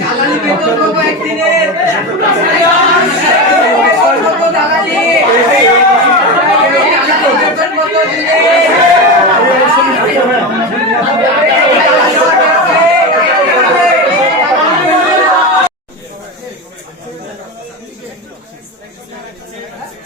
দালালি বেতন পাবো একদিনে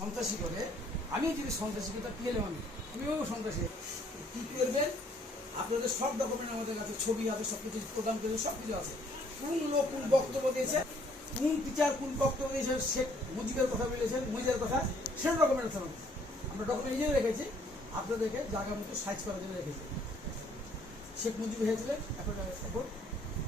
সন্ত্রাসী করে আমি যদি সন্ত্রাসী কথা পিএলএম আমি তুমিও সন্ত্রাসী। কি করবেন? আপনাদের সব ডকুমেন্ট আমাদের কাছে, ছবি আছে, সবকিছু প্রদান করে, সবকিছু আছে। কোন লোক কোন বক্তব্য দিয়েছে? কোন টিচার কোন বক্তব্য দিয়েছে শেখ মুজিবের কথা বলেছেন, মুজিবের কথা সেটা ডকুমেন্ট আছে। আমরা ডকুমেন্ট নিজেও রেখেছি, আপনাদেরকে জায়গা মতো সাইজ করার জন্য রেখেছি। শেখ মুজিব হয়েছিলেন এখন এখন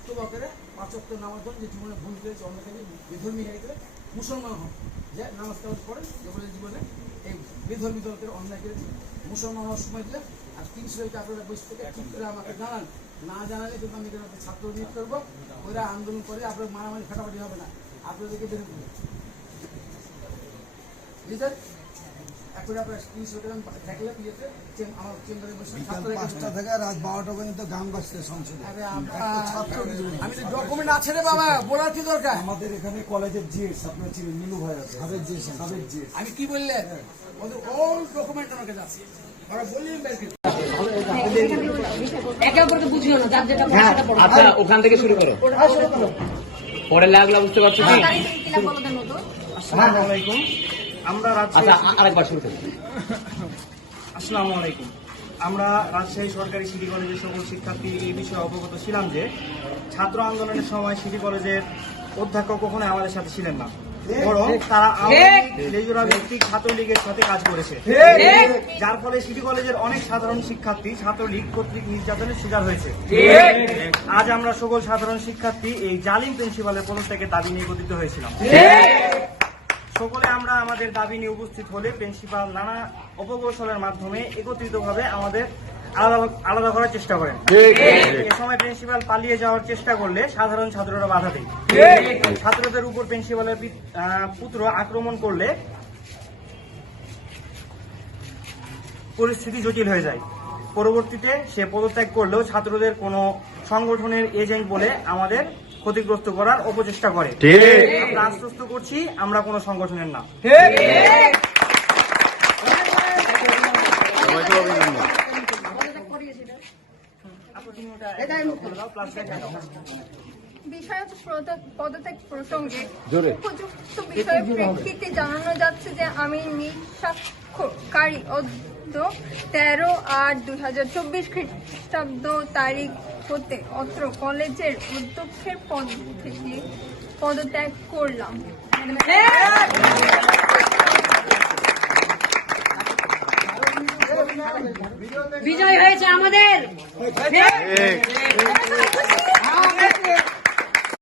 তোবা করে পাঁচ অক্ট নামাজ যে জীবনে ভুল করেছে অনেকে বিধর্মী হয়েছিল মুসলমান হন। যে নামাজ কামাজ পড়েন জীবনে জীবনে এই বিধর্মী দলকে অন্যায় করেছে, মুসলমান হওয়ার সময় দিলে আর তিনশো আপনারা বসে থেকে ঠিক করে আমাকে জানান। না জানালে কিন্তু আমি এখানে ছাত্র নিয়োগ করব। ওরা আন্দোলন করে আপনার মারামারি ফাটাফাটি হবে না। আপনাদেরকে বেরো করব বুঝলেন এখন আপনার তিনশো থাকলে বিয়েতে আমার চেম্বারে বসে পাঁচটা থেকে রাত বারোটা পর্যন্ত গান বাজছে সংসদে। আমি তো ডকুমেন্ট আছে রে বাবা বলার কি দরকার? আমাদের এখানে কলেজের জিএস আপনার ছিলেন নীলু ভাই আছে। সাবেক জিএস সাবেক জিএস আমি কি বললে? ওদের অল ডকুমেন্ট আমার কাছে আছে। পড়ো আচ্ছা ওখান থেকে শুরু করো। পরে লাগল বুঝতে পারছ কি? কিনা বলো দেন তো আসসালামু আলাইকুম আমরা রাজশাহী আচ্ছা আরেকবার শুরু করো। আসসালামু আলাইকুম আমরা রাজশাহী সরকারি সিটি কলেজের সকল শিক্ষার্থী এই বিষয়ে অবগত ছিলাম যে ছাত্র আন্দোলনের সময় সিটি কলেজের অধ্যক্ষ কখনো আমাদের সাথে ছিলেন না। বরং তারা লেজুরা ভিত্তিক ছাত্রলীগের সাথে কাজ করেছে। যার ফলে সিটি কলেজের অনেক সাধারণ শিক্ষার্থী ছাত্রলীগ কর্তৃক নির্যাতনের শিকার হয়েছে। আজ আমরা সকল সাধারণ শিক্ষার্থী এই জালিম প্রিন্সিপালের পদত্যাগের দাবি নিয়ে গঠিত হয়েছিলাম। সকলে আমরা আমাদের দাবি নিয়ে উপস্থিত হলে প্রিন্সিপাল নানা অপকৌশলের মাধ্যমে একত্রিতভাবে আমাদের আলাদা আলাদা করার চেষ্টা করেন। এ সময় প্রিন্সিপাল পালিয়ে যাওয়ার চেষ্টা করলে সাধারণ ছাত্ররা বাধা দেয়। ছাত্রদের উপর প্রিন্সিপালের পুত্র আক্রমণ করলে পরিস্থিতি জটিল হয়ে যায়। পরবর্তীতে সে পদত্যাগ করলেও ছাত্রদের কোনো সংগঠনের এজেন্ট বলে আমাদের ক্ষতিগ্রস্ত করার অপচেষ্টা করে। আমরা আশ্বস্ত করছি আমরা কোনো সংগঠনের না। বিষয় পদত্যাগ প্রসঙ্গে জোরে। উপযুক্ত বিষয়ের প্রেক্ষিতে জানানো যাচ্ছে যে আমি নিঃস্বাক্ষরকারী অদ্য তেরো আট দুই হাজার চব্বিশ খ্রিস্টাব্দ তারিখ হতে অত্র কলেজের অধ্যক্ষের পদ থেকে পদত্যাগ করলাম। বিজয় হয়েছে আমাদের।